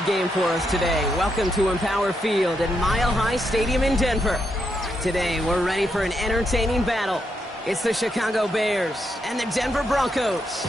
good game for us today. Welcome to Empower Field at Mile High Stadium in Denver. Today, we're ready for an entertaining battle. It's the Chicago Bears and the Denver Broncos.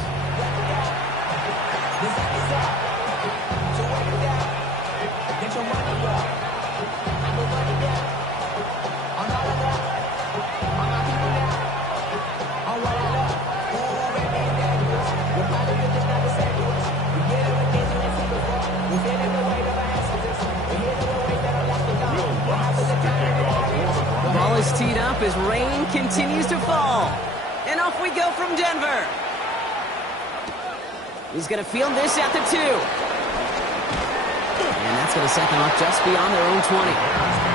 Ball is teed up as rain continues to fall. And off we go from Denver. He's going to field this at the 2. And that's going to set them up just beyond their own 20.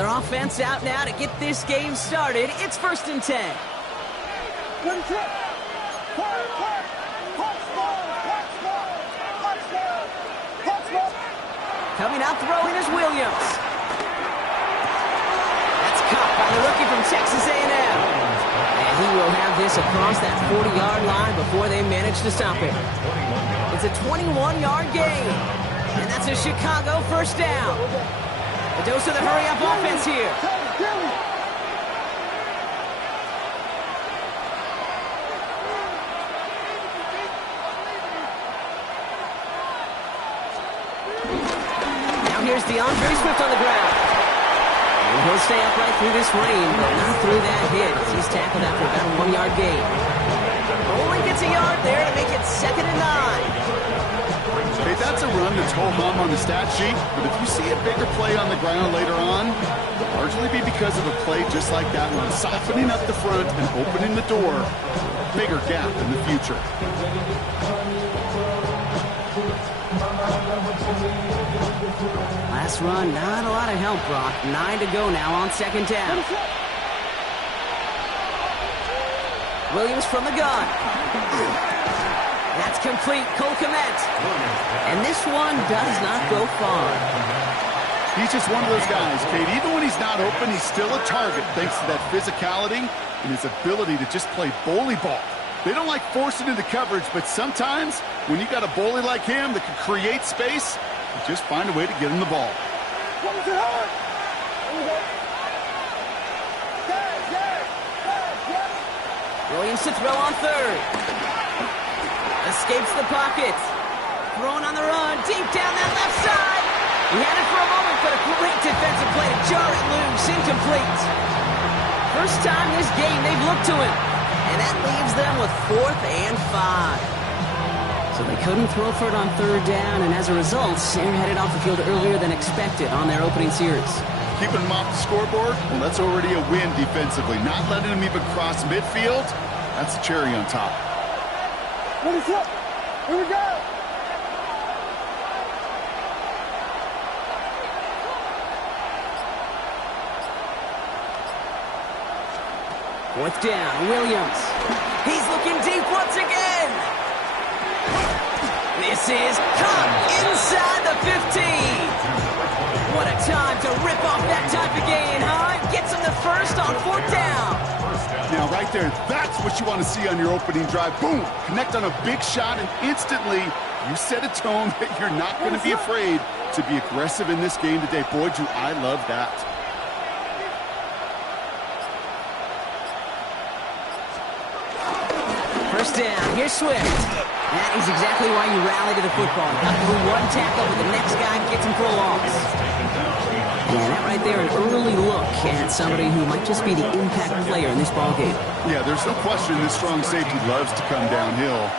their offense out now to get this game started. It's 1st and 10. Coming out throwing is Williams. That's caught by the rookie from Texas A&M. And he will have this across that 40-yard line before they manage to stop it. It's a 21-yard gain. And that's a Chicago 1st down. A dose of the hurry-up offense here. Here's DeAndre Swift on the ground. And he'll stay upright through this rain, but not through that hit. He's tackled after about a 1-yard gain. Only gets a yard there to make it 2nd and 9. Hey, that's a run that's ho-hum on the stat sheet, but if you see a bigger play on the ground later on, it'll largely be because of a play just like that one, softening up the front and opening the door, a bigger gap in the future. Last run, not a lot of help, Brock. 9 to go now on 2nd down. Williams from the gun. That's complete. Cole Kmet. And this one does not go far. He's just one of those guys, Kate. Even when he's not open, he's still a target thanks to that physicality and his ability to just play bully ball. They don't like forcing into coverage, but sometimes when you got a bully like him that can create space, you just find a way to get him the ball. Williams to throw on 3rd. Escapes the pocket. Throwing on the run, deep down that left side. He had it for a moment, but a great defensive play to jar it loose. Incomplete. First time this game they've looked to him. And that leaves them with 4th and 5. So they couldn't throw for it on 3rd down, and as a result, they're headed off the field earlier than expected on their opening series. Keeping him off the scoreboard, well, that's already a win defensively. Not letting him even cross midfield, that's the cherry on top. What is up? Here we go. Fourth down, Williams. He's looking deep once again. This is caught inside the 15. What a time to rip off that type of gain, huh? Gets him the first on 4th down. Now, right there, that's what you want to see on your opening drive. Boom! Connect on a big shot, and instantly you set a tone that you're not going to be afraid to be aggressive in this game today. Boy, do I love that. First down, here's Swift. That is exactly why you rally to the football. Got through one tackle, but the next guy gets him for a loss. Yeah, that right there, an early look at somebody who might just be the impact player in this ballgame. Yeah, there's no question this strong safety loves to come downhill.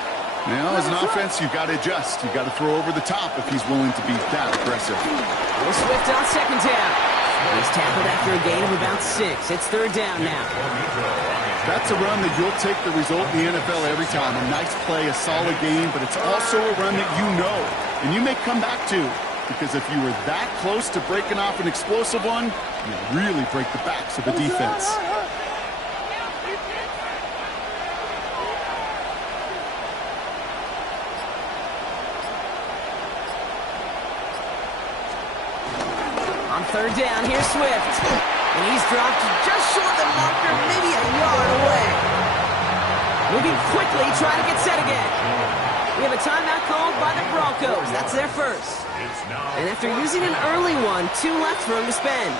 Now, as an offense, you've got to adjust. You've got to throw over the top if he's willing to be that aggressive. Will Swift on 2nd down. He's tackled after a gain of about 6. It's 3rd down now. That's a run that you'll take the result in the NFL every time. A nice play, a solid game, but it's also a run that you know and you may come back to, because if you were that close to breaking off an explosive one, you really break the backs of the defense. On 3rd down, here's Swift. And he's dropped just short of the marker, maybe a yard away. Moving quickly, trying to get set again. We have a timeout called by the Broncos. That's their first. And after using an early one, 2 left for him to spend.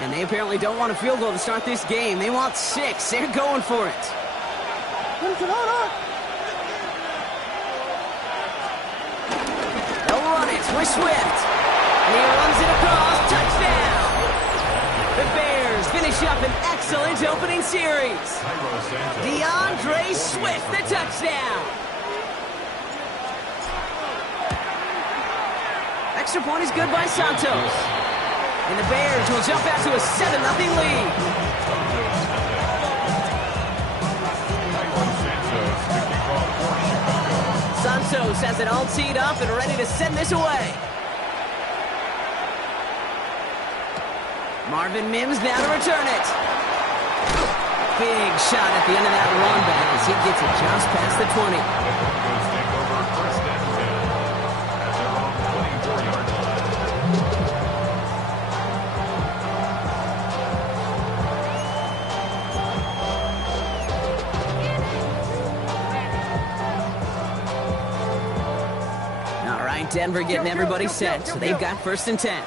And they apparently don't want a field goal to start this game. They want 6. They're going for it. They'll run it with Swift. And he runs it across. Touchdown. The Bears finish up an excellent opening series. DeAndre Swift, the touchdown. Extra point is good by Santos. And the Bears will jump out to a 7-0 lead. Santos has it all teed up and ready to send this away. Marvin Mims now to return it. Big shot at the end of that run back as he gets it just past the 20. All right, Denver getting everybody set, so they've got 1st and 10.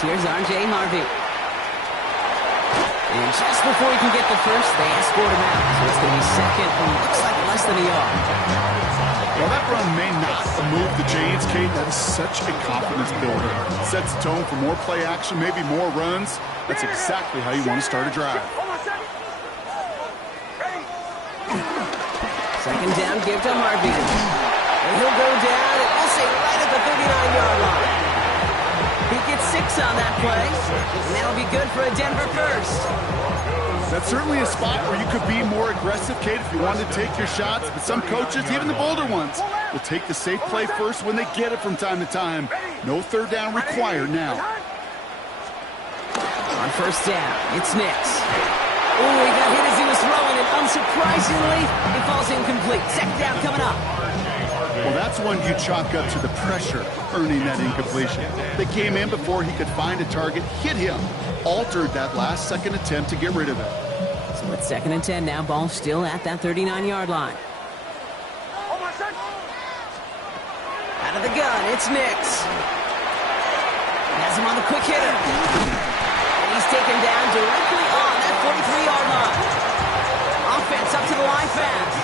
Here's R.J. Harvey. And just before he can get the first, they escort him out. So it's going to be second and looks like less than a yard. Well, that run may not move the chains, Kate. That is such a confidence builder. Sets the tone for more play action, maybe more runs. That's exactly how you want to start a drive. 2nd down, give to Harvey. And he'll go down, and we'll say right at the 39-yard line. He gets 6 on that play, and that'll be good for a Denver first. That's certainly a spot where you could be more aggressive, Kate, if you wanted to take your shots. But some coaches, even the bolder ones, will take the safe play first when they get it from time to time. No 3rd down required now. On 1st down, it's Nix. Oh, he got hit as he was throwing, and unsurprisingly, it falls incomplete. 2nd down coming up. Well, that's one you chalk up to the pressure earning that incompletion. They came in before he could find a target, hit him, altered that last second attempt to get rid of it. So it's 2nd and 10 now, ball still at that 39-yard line. Out of the gun, it's Nix. Has him on the quick hitter. And he's taken down directly on that 43-yard line. Offense up to the line fast.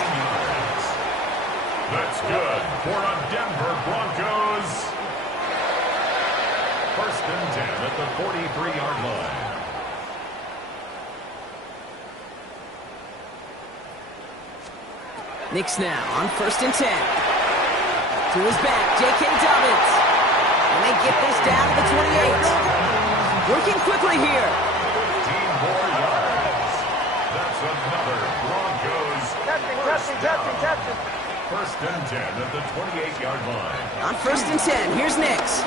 That's good for a Denver Broncos. 1st and 10 at the 43-yard line. Nix now on 1st and 10. To his back, J.K. Dobbins. And they get this down to the 28. Working quickly here. 15 more yards. That's another Broncos. Captain. 1st and 10 at the 28-yard line. On 1st and 10, here's Nix.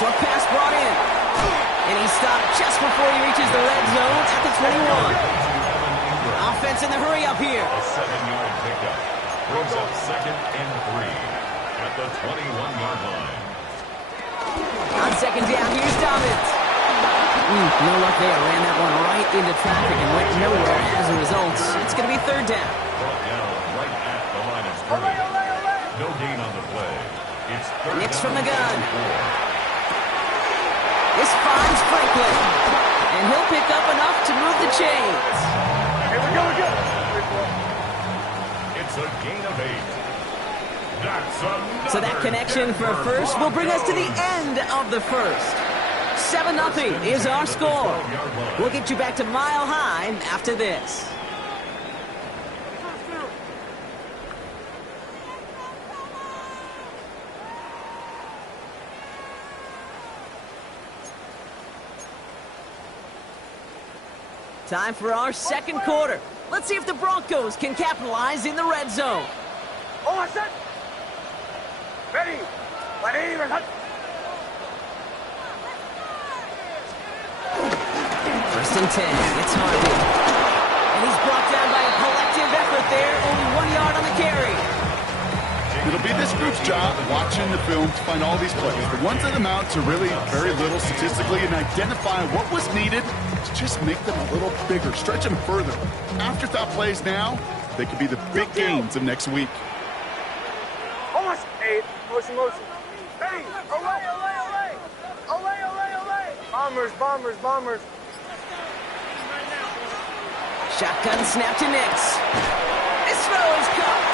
Short pass brought in. And he's stopped just before he reaches the red zone at the 21. Offense in the hurry up here. A 7-yard pickup. Brings up 2nd and 3 at the 21-yard line. On 2nd down, here's Dobbins. No luck there. Ran that one right into traffic and went nowhere as a result. It's going to be 3rd down. Brought down right at the line of scrimmage. No gain on the play. It's 3rd Nix down from the gun. and 4. This finds Franklin. And he'll pick up enough to move the chains. Here we go. It's a gain of 8. So that connection for a first will bring us to the end of the first. 7-0 is our score. We'll get you back to Mile High after this. Time for our 2nd quarter. Let's see if the Broncos can capitalize in the red zone. Oh, I said. Ready. First and 10, it's Harvey. And he's brought down by a collective effort there, only 1 yard on the carry. It'll be this group's job watching the film to find all these plays. The ones that amount to really very little statistically and identify what was needed to just make them a little bigger, stretch them further. Afterthought plays now, they could be the big gains of next week. Almost 8. Motion. Hey, Olay. Bombers. Shotgun snap to Nix. This throw is caught.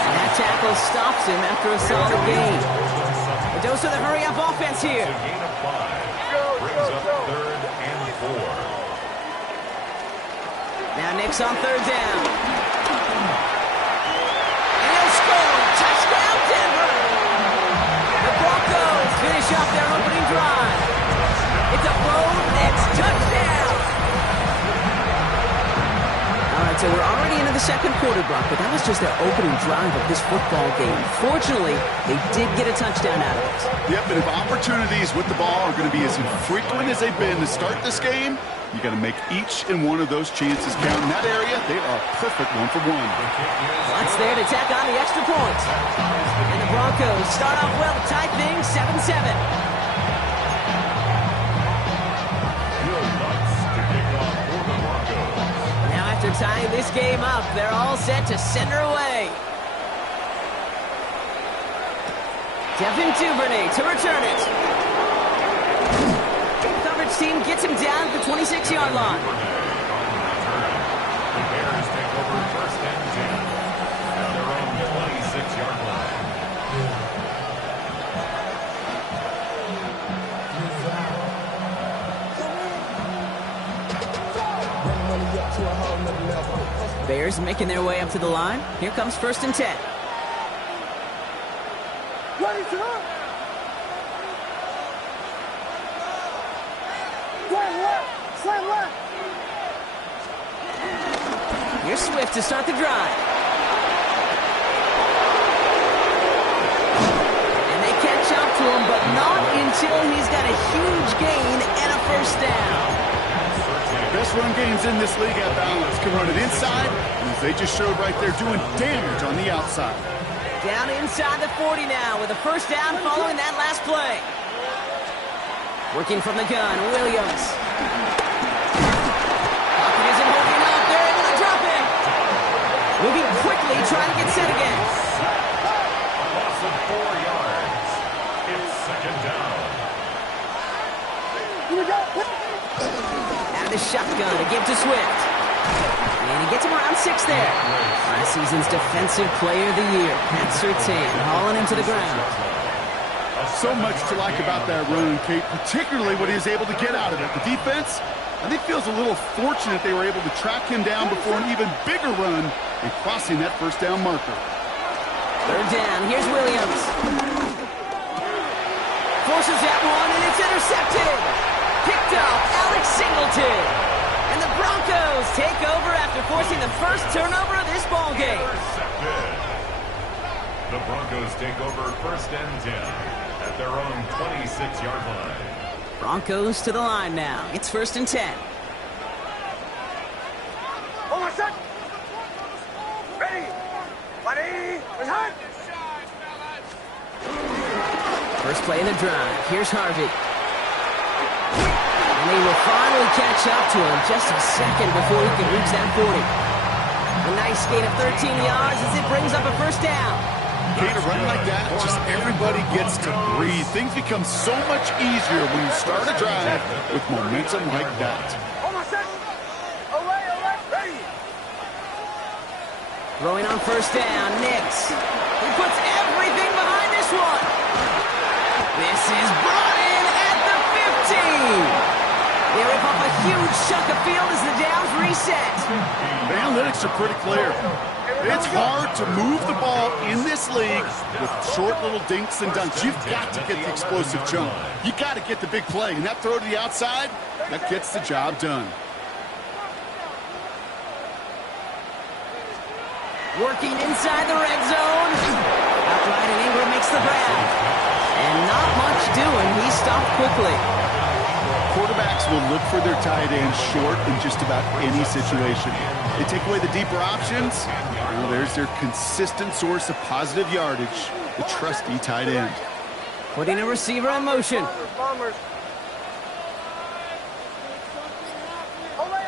And that tackle stops him after a solid gain. A dose of the hurry-up offense here. A gain of 5. Brings up 3rd and 4. Now Nix on 3rd down. And he'll score. Touchdown, Denver. The Broncos finish off their opening drive. So we're already into the second quarter, Brock, but that was just their opening drive of this football game. Fortunately, they did get a touchdown out of it. Yep, and if opportunities with the ball are going to be as infrequent as they've been to start this game, you got to make each and one of those chances count. In that area, they are a perfect 1-for-1. Watts there to tack on the extra point. And the Broncos start off well to tie things 7-7. After tying this game up, they're all set to send her away. Devin Duvernay to return it. Coverage team gets him down at the 26-yard line. The Bears take over first and 10 at their own 26-yard line. Bears making their way up to the line. Here comes first and 10. Ready to run. Slam left. Here's Swift to start the drive. And they catch up to him, but not until he's got a huge gain and a first down. Best run games in this league at balance. Can run it inside, and as they just showed right there, doing damage on the outside. Down inside the 40 now with a first down following that last play. Working from the gun, Williams. Pocket isn't holding up. They're able to drop it. Moving quickly, trying to get set again. A loss of 4 yards. It's second down. Out of the shotgun to give to Swift. And he gets him around 6 there. Last season's Defensive Player of the Year, Pat Surtain, hauling him to the ground. So much to like about that run, Kate, particularly what he was able to get out of it. The defense, I think, feels a little fortunate they were able to track him down before an even bigger run and crossing that first down marker. Third down, here's Williams. Forces that one, and it's intercepted. Picked up, Alex Singleton. And the Broncos take over after forcing the first turnover of this ball game. Intercepted. The Broncos take over first and 10 at their own 26-yard line. Broncos to the line now. It's first and 10. Hold on, set. Ready. Ready. Return. First play of the drive. Here's Harvey. And they will finally catch up to him just a second before he can reach that 40. A nice gain of 13 yards as it brings up a first down. Kate, a run like that, just everybody gets to breathe. Things become so much easier when you start a drive with momentum like that. Hold on, set. Away. Ready. Throwing on first down, Nix. He puts everything behind this one. This is brought in at the 15. They rip off a huge chunk of field as the downs reset. The analytics are pretty clear. It's hard to move the ball in this league with short little dinks and dunks. You've got to get the explosive jump. You got to get the big play. And that throw to the outside, that gets the job done. Working inside the red zone. Outright and Ingram makes the grab. And not much doing. He stopped quickly. Quarterbacks will look for their tight end short in just about any situation. They take away the deeper options. Well, there's their consistent source of positive yardage, the trusty tight end. Putting a receiver in motion. Bombers. Away.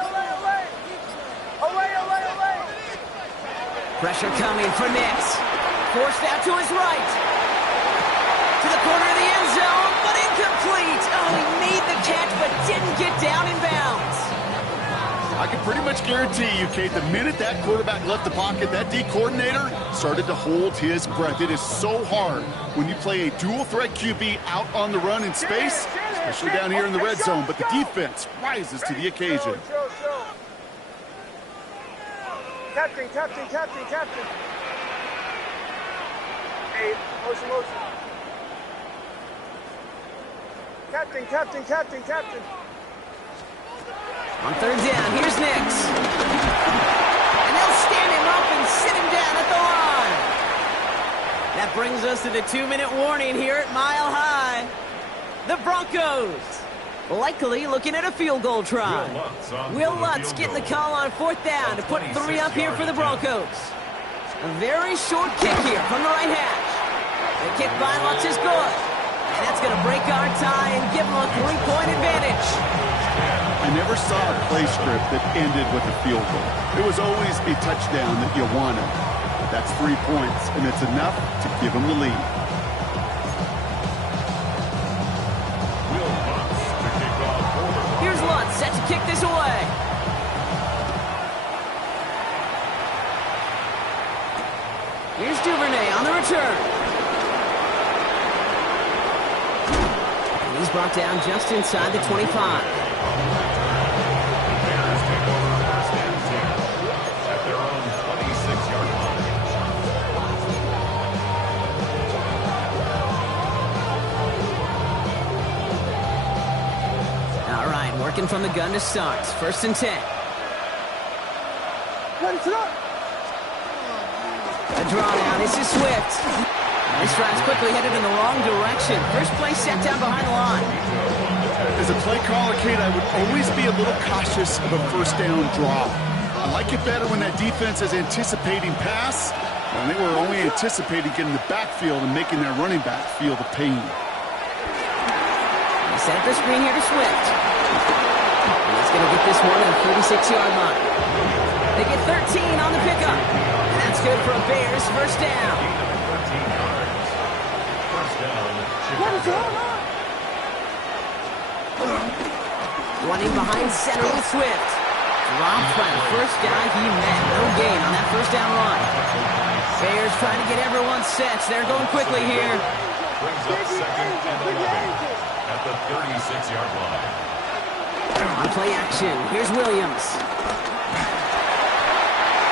Pressure coming for Nix. Forced out to his right. To the corner of the end zone, but incomplete. Oh, he made the catch, but didn't get down in bounds. I can pretty much guarantee you, Kate, the minute that quarterback left the pocket, that D coordinator started to hold his breath. It is so hard when you play a dual-threat QB out on the run in space, especially down here in the red zone, but the defense rises to the occasion. Show. Captain. Hey, motion. Captain. On third down, here's Nix. That brings us to the 2-minute warning here at Mile High. The Broncos likely looking at a field goal try. Will Lutz getting the call on 4th down to put 3 up here for the Broncos. A very short kick here from the right hash. The kick by Lutz is good. And that's going to break our tie and give them a 3-point advantage. I never saw a play script that ended with a field goal. It was always a touchdown that you wanted. That's 3 points, and it's enough to give them the lead. Here's Lutz set to kick this away. Here's Duvernay on the return. And he's brought down just inside the 25. Working from the gun to start. 1st and 10. A draw now. This is Swift. This drive's quickly headed in the wrong direction. First play set down behind the line. As a play caller, Kate, I would always be a little cautious of a 1st down draw. I like it better when that defense is anticipating pass, and they were only anticipating getting the backfield and making their running back feel the pain. They set up the screen here to Swift. He's going to get this one at the 36-yard line. They get 13 on the pickup. And that's good for a Bears 1st down. Running behind center with Swift. Dropped by the first guy he met. No gain on that 1st down run. Bears trying to get everyone set. They're going quickly here. Brings up 2nd and 11 at the 36-yard line. On play action, here's Williams.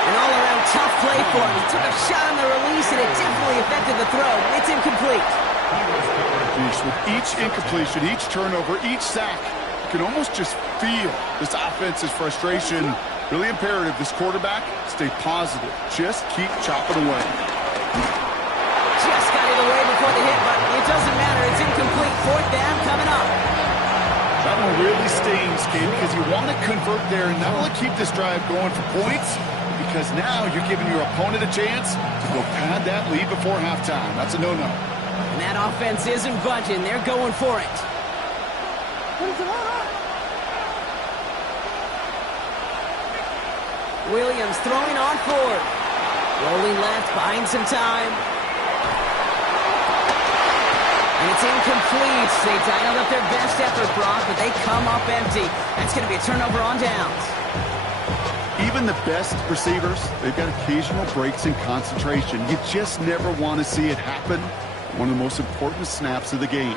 An all-around tough play for him. He took a shot on the release, and it definitely affected the throw. It's incomplete. With each incompletion, each turnover, each sack, you can almost just feel this offense's frustration. Really imperative, this quarterback, stay positive. Just keep chopping away. Just got it away before the hit, but it doesn't matter. It's incomplete. 4th down coming up. That one really stings, Kate, because you want to convert there and not only keep this drive going for points, because now you're giving your opponent a chance to go pad that lead before halftime. That's a no-no. And that offense isn't budging. They're going for it. Williams throwing on 4th. Rolling left, buying some time. And it's incomplete. They dialed up their best effort, Brock, but they come up empty. That's going to be a turnover on downs. Even the best receivers, they've got occasional breaks in concentration. You just never want to see it happen. One of the most important snaps of the game.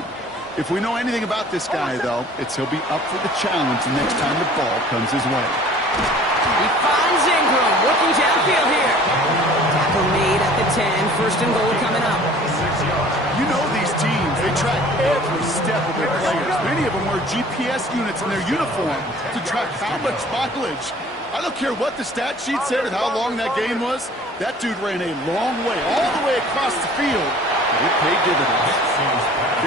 If we know anything about this guy, though, it's he'll be up for the challenge the next time the ball comes his way. He finds Ingram, working downfield here. Tackle made at the 10. 1st and goal coming up. You know these teams, they track every step of their players. Many of them wear GPS units in their uniform to track how much mileage. I don't care what the stat sheet said and how long that game was. That dude ran a long way, all the way across the field. And it paid dividends.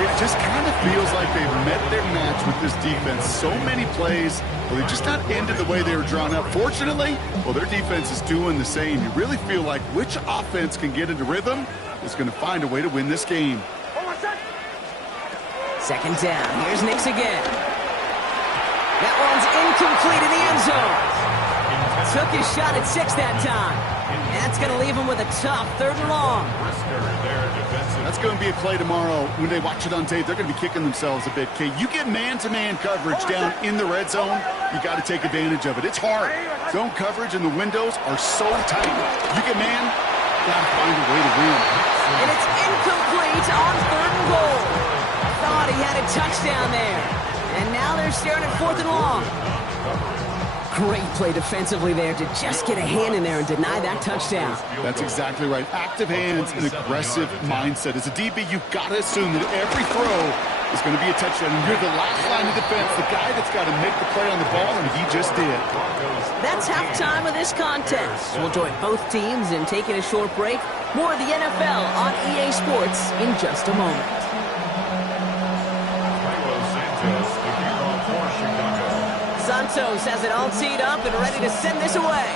It just kind of feels like they've met their match with this defense. So many plays, well, they just not ended the way they were drawn up. Fortunately, well, their defense is doing the same. You really feel like which offense can get into rhythm is going to find a way to win this game. 2nd down. Here's Nix again. That one's incomplete in the end zone. Took his shot at 6 that time. And that's going to leave him with a tough 3rd and long. That's going to be a play tomorrow. When they watch it on tape, they're going to be kicking themselves a bit. Kate, you get man-to-man coverage down in the red zone, you got to take advantage of it. It's hard. Zone coverage and the windows are so tight. You get man, got to find a way to win. And it's incomplete on 3rd and goal. Thought he had a touchdown there. And now they're staring at 4th and long. Great play defensively there to just get a hand in there and deny that touchdown. That's exactly right. Active hands and aggressive mindset. As a DB, you've got to assume that every throw is going to be a touchdown. And you're the last line of defense, the guy that's got to make the play on the ball, and he just did. That's halftime of this contest. We'll join both teams in taking a short break. More of the NFL on EA Sports in just a moment. Santos has it all teed up and ready to send this away.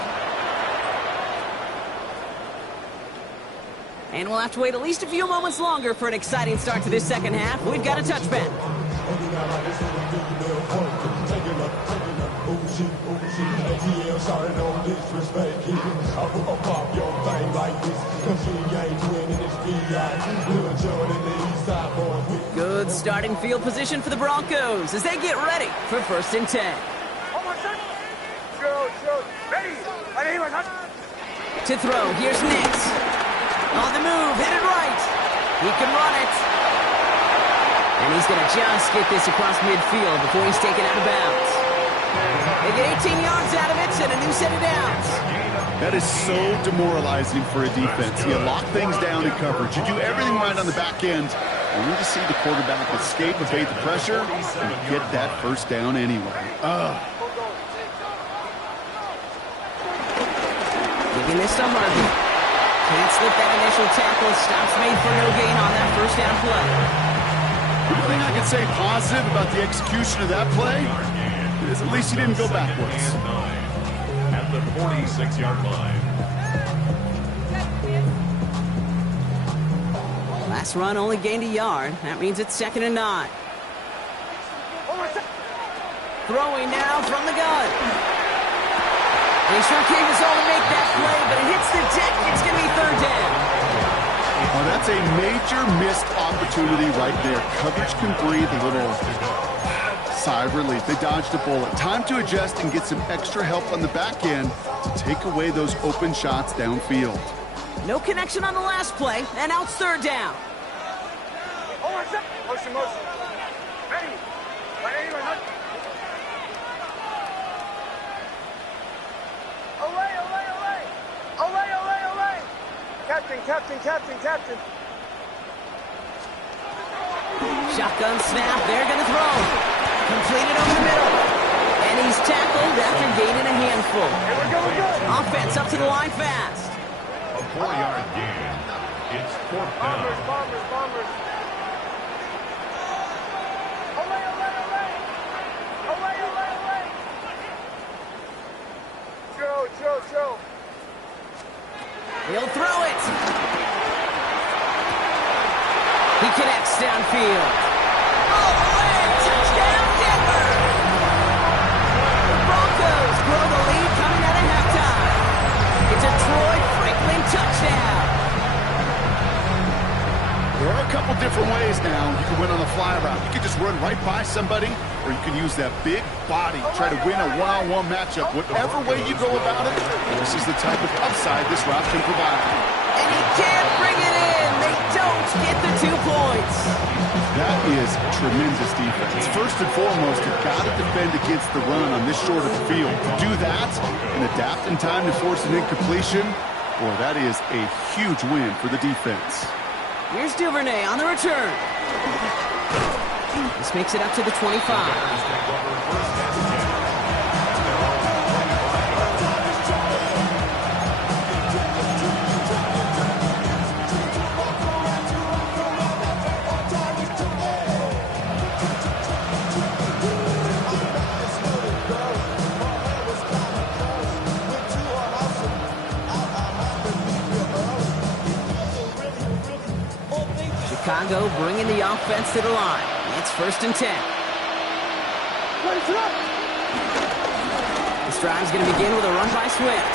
And we'll have to wait at least a few moments longer for an exciting start to this second half. We've got a touchback. Good starting field position for the Broncos as they get ready for 1st and 10. To throw, here's Nix. On the move, headed right. He can run it. And he's going to just get this across midfield before he's taken out of bounds. They get 18 yards out of it and a new set of downs. That is so demoralizing for a defense. You lock things down in coverage. You do everything right on the back end. Only to see the quarterback escape, evade the pressure, and get that 1st down anyway. Giving this to Harvey. Can't slip that initial tackle. Stops made for no gain on that 1st down play. The only thing I can say positive about the execution of that play is at least he didn't go backwards. At the 46-yard line. Last run only gained a yard. That means it's 2nd and 9. Throwing now from the gun. They sure came his all to make that play, but it hits the deck. It's going to be 3rd down. Oh, that's a major missed opportunity right there. Coverage can breathe a little sigh of relief. They dodged a bullet. Time to adjust and get some extra help on the back end to take away those open shots downfield. No connection on the last play, and now it's 3rd down. Motion. Ready. Captain. Shotgun snap, they're going to throw. Completed over the middle. And he's tackled after gaining a handful. We're good. Offense up to the line fast. A 4-yard gain. It's 4th down. Bombers. Joe. He'll throw it. He connects downfield. Oh, touchdown Denver! The Broncos grow the lead coming out of halftime. It's a Troy Franklin touchdown. There are a couple different ways now you can win on the fly route. You can just run right by somebody, or you can use that big body, try to win a one-on-one matchup. Whatever way you go about it, this is the type of upside this route can provide. And he can't bring it in. They don't get the 2 points. That is tremendous defense. First and foremost, you've got to defend against the run on this short of the field. To do that and adapt in time to force an incompletion, boy, that is a huge win for the defense. Here's Duvernay on the return. This makes it up to the 25. Chicago bringing the offense to the line. It's 1st and 10. This drive's going to begin with a run by Swift.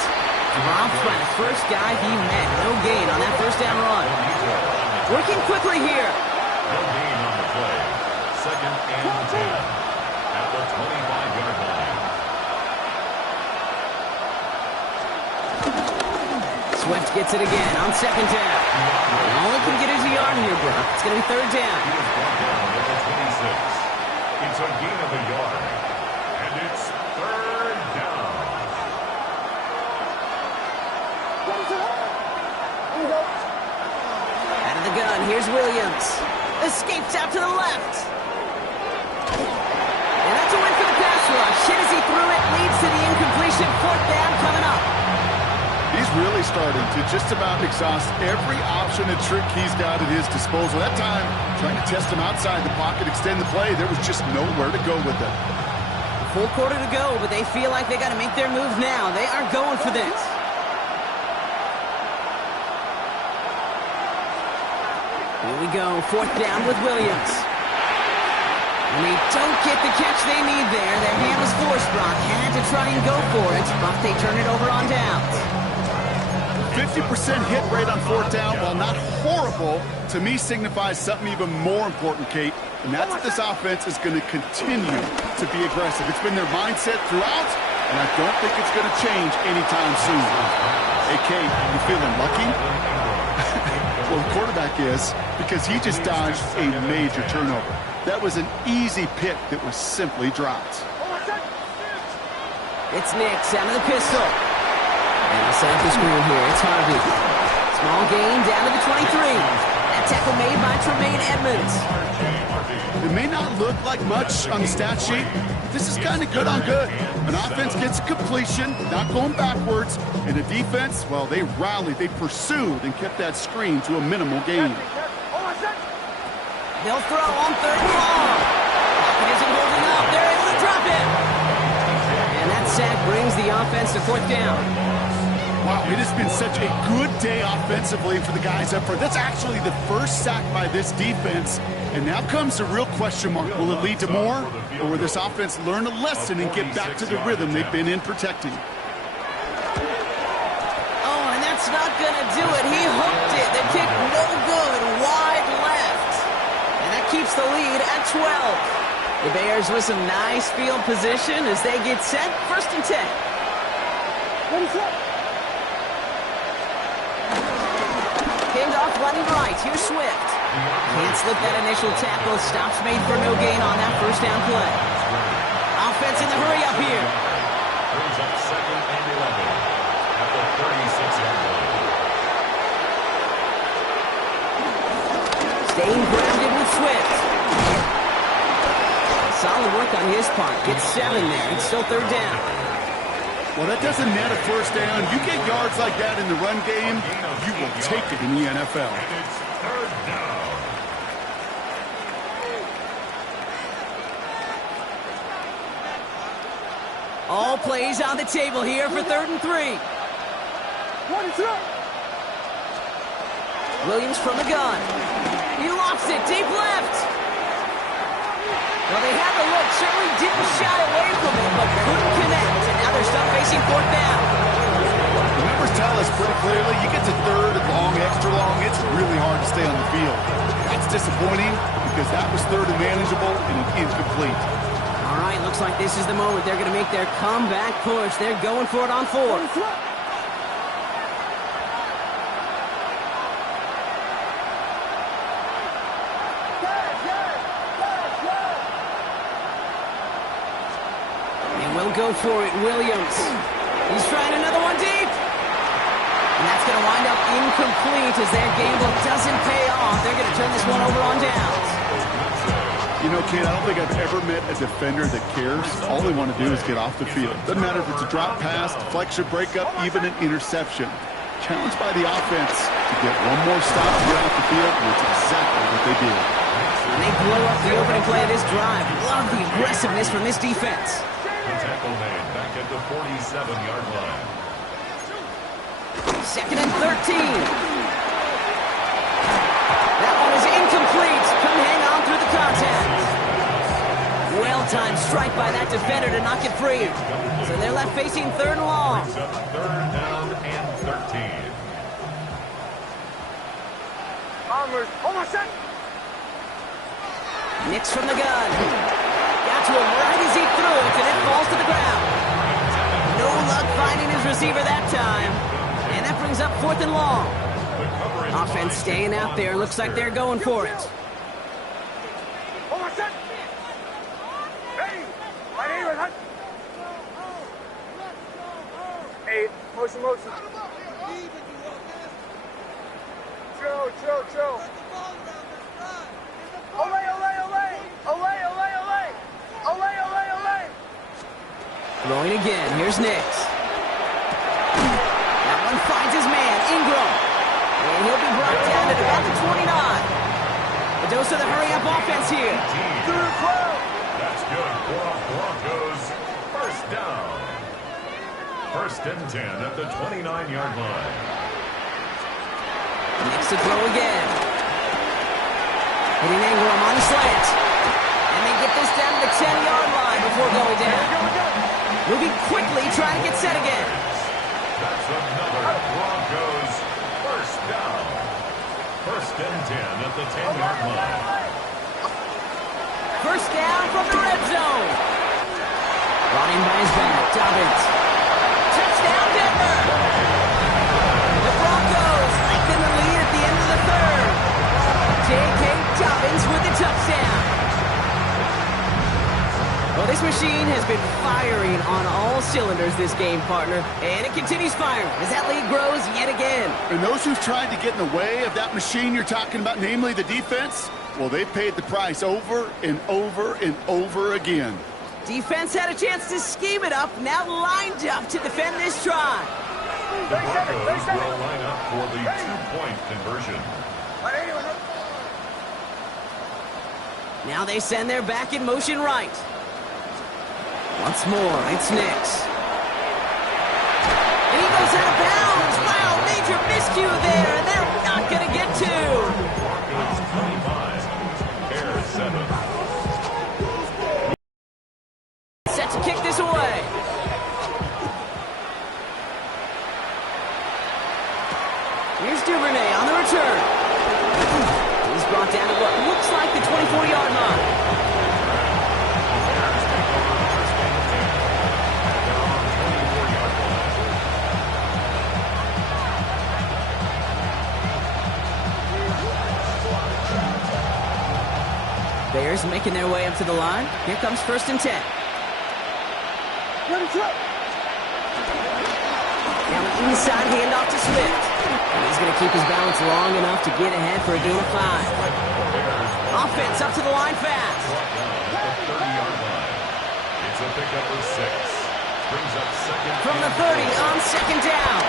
Dropped by the first guy he met. No gain on that 1st down run. Working quickly here. No gain on the play. 2nd and 10 at the 25-yard line. Swift gets it again on 2nd down. All he can get is a yard here, bro. It's going to be 3rd down. He was brought down at the 26. It's a gain of a yard. And it's 3rd down. Out of the gun, here's Williams. Escapes out to the left. And that's a win for the pass rush. Hit as he threw it, leads to the incompletion. 4th down coming up. He's really starting to just about exhaust every option and trick he's got at his disposal. That time, trying to test him outside the pocket, extend the play, there was just nowhere to go with it. Full quarter to go, but they feel like they got to make their move now. They are going for this. Here we go, 4th down with Williams. And they don't get the catch they need there. Their hand was forced, Brock. Had to try and go for it, but they turn it over on downs. 50% hit rate on 4th down, while not horrible, to me signifies something even more important, Kate. And that's that this offense is going to continue to be aggressive. It's been their mindset throughout, and I don't think it's going to change anytime soon. Hey, Kate, you feeling lucky? Well, the quarterback is, because he just dodged a major turnover. That was an easy pick that was simply dropped. It's Nix out of the pistol. And I'll set up the screen here. It's Harvey. Small gain down to the 23. That tackle made by Tremaine Edmonds. It may not look like much on the stat sheet, but this is kind of good on good. An offense gets completion, not going backwards, and the defense, well, they rallied, they pursued, and kept that screen to a minimal gain. They'll throw on 3rd and long. Pocket isn't holding up. They're able to drop it. And that sack brings the offense to 4th down. Wow, it has been such a good day offensively for the guys up front. That's actually the first sack by this defense. And now comes the real question mark. Will it lead to more? Or will this offense learn a lesson and get back to the rhythm they've been in protecting? Oh, and that's not going to do it. He hooked it. The kick no good. Wide left. And that keeps the lead at 12. The Bears with some nice field position as they get set. 1st and 10. Pinned off running right. Here's Swift. Can't slip that initial tackle. Stops made for no gain on that 1st down play. Offense in the hurry up here. Brings up 2nd and 11 at the 36-yard line. Staying grounded with Swift. Solid work on his part. Gets 7 there. It's still 3rd down. Well, that doesn't net a 1st down. You get yards like that in the run game, you will take it in the NFL. It's 3rd down. All plays on the table here for 3rd and 3. Williams from the gun. He lost it. Deep left. Well, they had the look. Certainly didn't shy away from it, but couldn't connect. And now they're stuck facing 4th down. The numbers tell us pretty clearly, you get to 3rd and long, extra long, it's really hard to stay on the field. That's disappointing because that was 3rd and manageable and an incomplete. All right, looks like this is the moment. They're going to make their comeback push. They're going for it on 4th. And we'll go for it, Williams. He's trying another one deep. And that's going to wind up incomplete as their gamble doesn't pay off. They're going to turn this one over on downs. You know, kid, I don't think I've ever met a defender that cares. All they want to do is get off the field. Doesn't matter if it's a drop pass, deflection, breakup, even an interception. Challenged by the offense to get one more stop to get off the field, and it's exactly what they did. And they blow up the opening play of this drive. Love the aggressiveness from this defense. The tackle made back at the 47-yard line. 2nd and 13. That one is incomplete. Couldn't hang on through the contact. Well-timed strike by that defender to knock it free. So they're left facing 3rd and long. Brings up 3rd down and 13. Bombers, almost set. Nix from the gun. Got to him right as he threw it, and it falls to the ground. No luck finding his receiver that time. And that brings up 4th and long. Offense staying out there. Looks like they're going for it. Almost set. Ready. My name is Hunt. 8. Motion, motion. Chill. Throwing again. Here's Nix. That one finds his man. And he'll be brought down at about the 29. A dose of the hurry-up offense here. That's good for the Broncos. First down. First and 10 at the 29-yard line. Next to throw again. Hitting Ingram on the slant. And they get this down to the 10-yard line before going down. Moving quickly, trying to get set again. That's another Broncos first down. First and 10 at the 10-yard line. First down from the red zone. Brought in by his back, Dobbins. Touchdown, Denver! The Broncos lengthen the lead at the end of the third. J.K. Dobbins with the touchdown. Well, this machine has been firing on all cylinders this game, partner. And it continues firing as that lead grows yet again. And those who've tried to get in the way of that machine you're talking about, namely the defense, well, they've paid the price over and over and over again. Defense had a chance to scheme it up, now lined up to defend this try. The Broncos will line up for the two-point conversion. Now they send their back in motion right. Once more, it's Nix. And he goes out of bounds. Wow, major miscue there, and they're not going to get two. Broncos 25, Bears 7. Set to kick this away. Here's Duvernay on the return. He's brought down to what looks like the 24-yard line. Bears making their way up to the line. Here comes first and 10. Now an inside handoff to Swift. And he's going to keep his balance long enough to get ahead for a gain of 5. Offense up to the line fast. It's a pickup of 6. Brings up second. From the 30 on second down.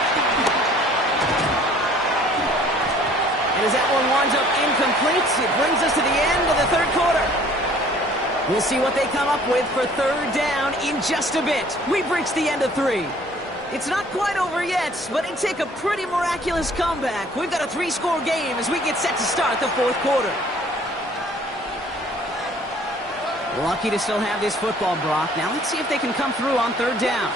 And as that one winds up incomplete, it brings us to the end of the third quarter. We'll see what they come up with for third down in just a bit. We've reached the end of 3. It's not quite over yet, but it take a pretty miraculous comeback. We've got a 3-score game as we get set to start the fourth quarter. Lucky to still have this football, Brock. Now let's see if they can come through on third down.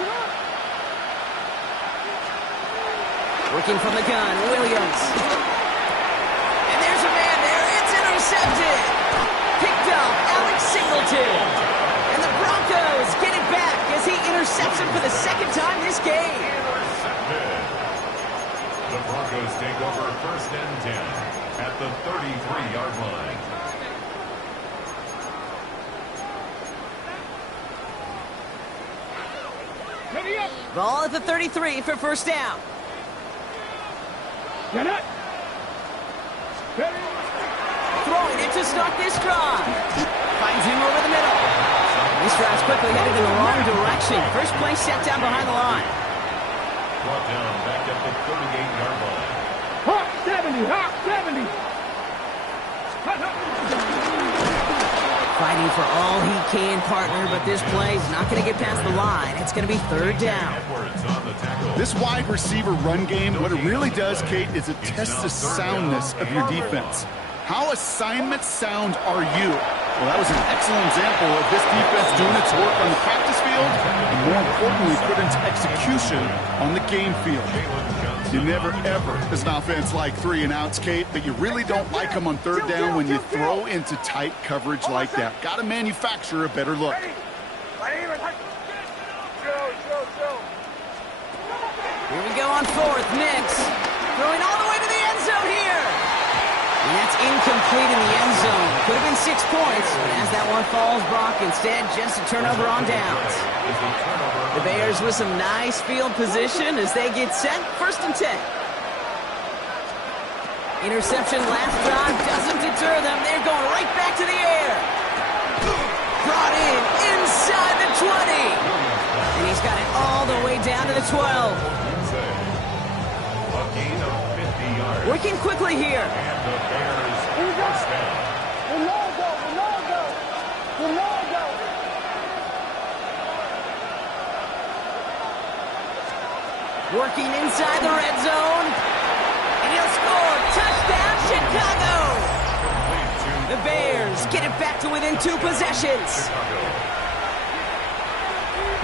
Working from the gun, Williams. And there's a man there. It's intercepted. Picked up, Alex Singleton. And the Broncos get it back as he intercepts him for the second time this game. Intercepted. The Broncos take over first and 10 at the 33-yard line. Ball at the 33 for first down. Throwing it to start this drive. Finds him over the middle. This drive's quickly headed in the wrong direction. First play set down behind the line. Brought down back at the 38-yard line. Hawk 70, Hawk 70. Fighting for all he can, partner, but this play is not going to get past the line. It's going to be third down. Edwards on the tackle. This wide receiver run game, what it really does, Kate, is it tests the soundness of your defense. How assignment sound are you? Well, that was an excellent example of this defense doing its work on the practice field and, more importantly, put into execution on the game field. You never, ever, as an offense, like 3 and outs, Kate, but you really don't like them on third down when you throw into tight coverage like that. Got to manufacture a better look. Here we go on fourth. Nix throwing all the way to the end zone here. And that's incomplete in the end zone. Could have been 6 points, but as that one falls, Brock, instead just a turnover on downs. The Bears with some nice field position as they get set. First and 10. Interception last drive doesn't deter them. They're going right back to the air. Brought in inside the 20. And he's got it all the way down to the 12. A gain of 50 yards. Working quickly here. And the Bears first down. Working inside the red zone. And he'll score. Touchdown, Chicago. The Bears get it back to within 2 possessions.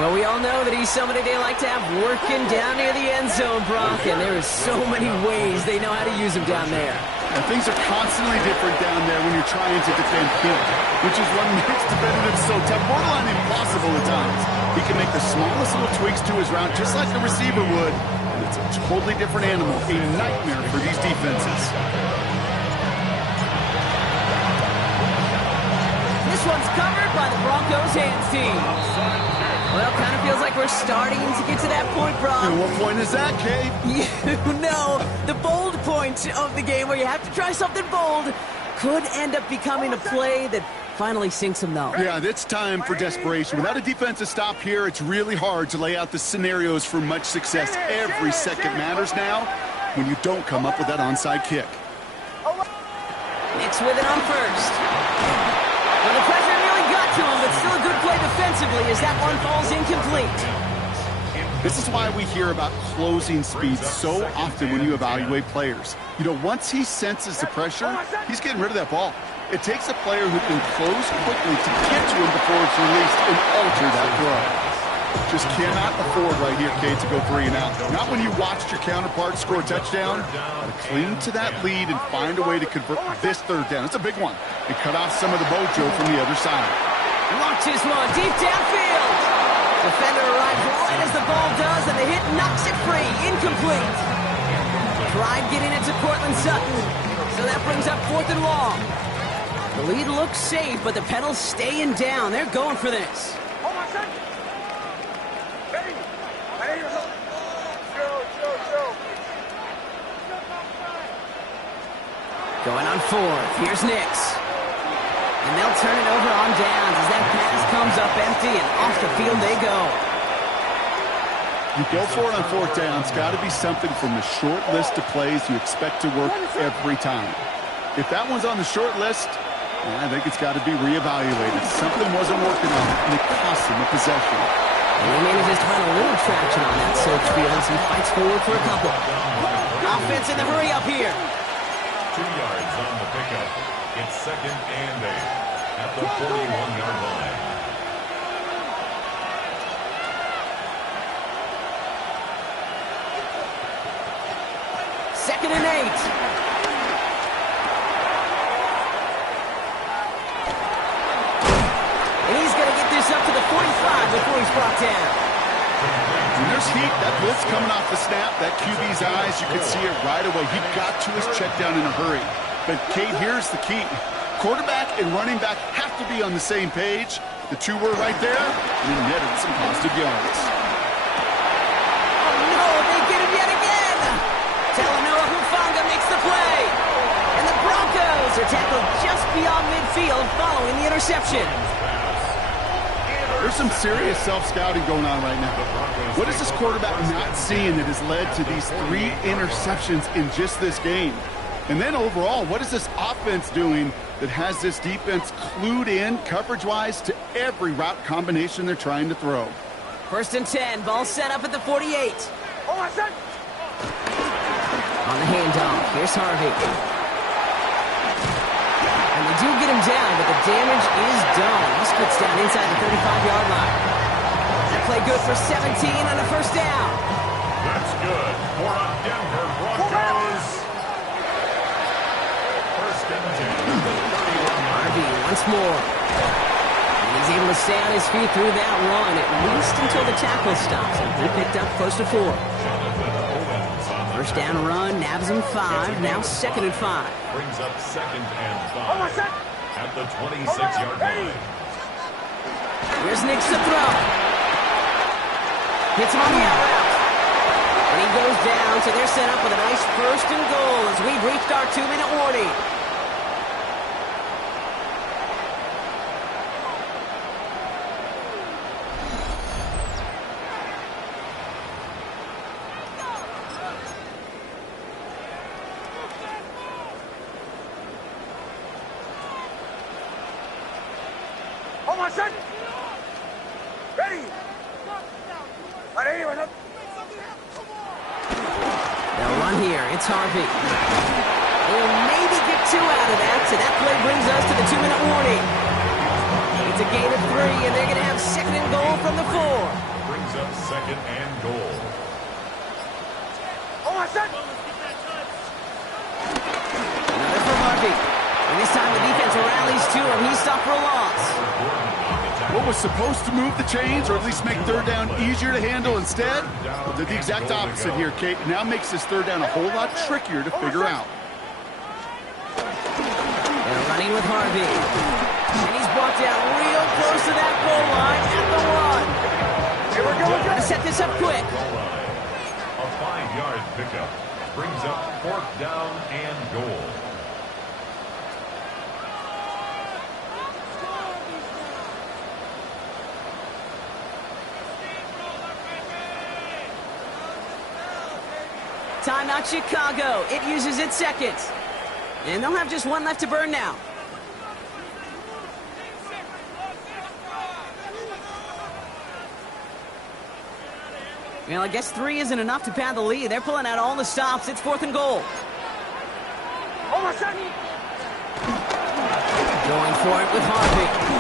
Well, we all know that he's somebody they like to have working down near the end zone, Brock, and there is so many ways they know how to use him down there. And things are constantly different down there when you're trying to defend him, which is what makes defending him so tough, borderline impossible at times. He can make the smallest little tweaks to his route, just like the receiver would, and it's a totally different animal, a nightmare for these defenses. This one's covered by the Broncos hands team. Well, kind of feels like we're starting to get to that point, Brock. And what point is that, Kate? You know, the bold point of the game where you have to try something bold could end up becoming a play that finally sinks them, though. Yeah, it's time for desperation. Without a defensive stop here, it's really hard to lay out the scenarios for much success. Every second matters now when you don't come up with that onside kick. Nix with it on first. Well, the pressure nearly got to him, but still a good play defensively as that one falls incomplete. This is why we hear about closing speed so often when you evaluate players. You know, once he senses the pressure, he's getting rid of that ball. It takes a player who can close quickly to get to him before it's released and alter that throw. Just cannot afford right here, Kate, to go 3 and out. Not when you watched your counterpart score a touchdown. Gotta cling to that lead and find a way to convert this 3rd down. It's a big one. And cut off some of the mojo from the other side. Launches one deep downfield. Defender arrives right as the ball does, and the hit knocks it free. Incomplete. Tried getting it to Cortland Sutton. So that brings up 4th and long. The lead looks safe, but the pedals staying down. They're going for this. Going on 4th. Here's Nix. And they'll turn it over on downs as that pass comes up empty, and off the field they go. You go for it on 4th down. It's got to be something from the short list of plays you expect to work every time. If that one's on the short list, I think it's got to be reevaluated. Something wasn't working on it, and it cost him a possession. And he manages to find a little traction on that search field as he fights forward for a couple. Offense in the hurry up here. 2 yards on the pickup. It's 2nd and 8 at the 41-yard line. Second and 8. And he's going to get this up to the 45 before he's brought down. When there's heat, that blitz coming off the snap, that QB's eyes, you could see it right away. He got to his check down in a hurry. But, Kate, here's the key. Quarterback and running back have to be on the same page. The two were right there, and he netted some positive yards. Oh, no, they get him yet again. Talanoa Hufanga makes the play. And the Broncos are tackled just beyond midfield following the interception. There's some serious self-scouting going on right now. What is this quarterback not seeing that has led to these 3 interceptions in just this game? And then overall, what is this offense doing that has this defense clued in coverage-wise to every route combination they're trying to throw? 1st and 10, ball set up at the 48. On the handoff, here's Harvey. And they do get him down, but the damage is done. He splits down inside the 35-yard line. That play good for 17 on a 1st down. That's good for a Denver Broncos. 1st and 10. Harvey once more. And he's able to stay on his feet through that run, at least until the tackle stops. And he picked up close to 4. 1st down run, nabs him 5. Now 2nd and 5. Brings up 2nd and 5 at the 26-yard line. Here's Nix to throw. Hits him on the out route. And he goes down, so they're set up with a nice 1st and goal as we've reached our 2-minute warning. They'll run here. It's Harvey. They'll maybe get 2 out of that, so that play brings us to the 2-minute warning. It's a gain of 3, and they're going to have 2nd and goal from the 4. Brings up 2nd and goal. Another for Harvey. And this time the defense rallies to him. He's stopped for a loss. What was supposed to move the chains, or at least make 3rd down easier to handle instead, did the exact opposite here, Kate. Now makes this 3rd down a whole lot trickier to figure out. They're running with Harvey. And he's brought down real close to that goal line at the 1. Here we go. Got to set this up quick. A 5-yard pickup brings up 4th down and goal. Timeout Chicago. It uses its 2nd. And they'll have just 1 left to burn now. Well, I guess 3 isn't enough to pad the lead. They're pulling out all the stops. It's 4th and goal. Going for it with Harvey.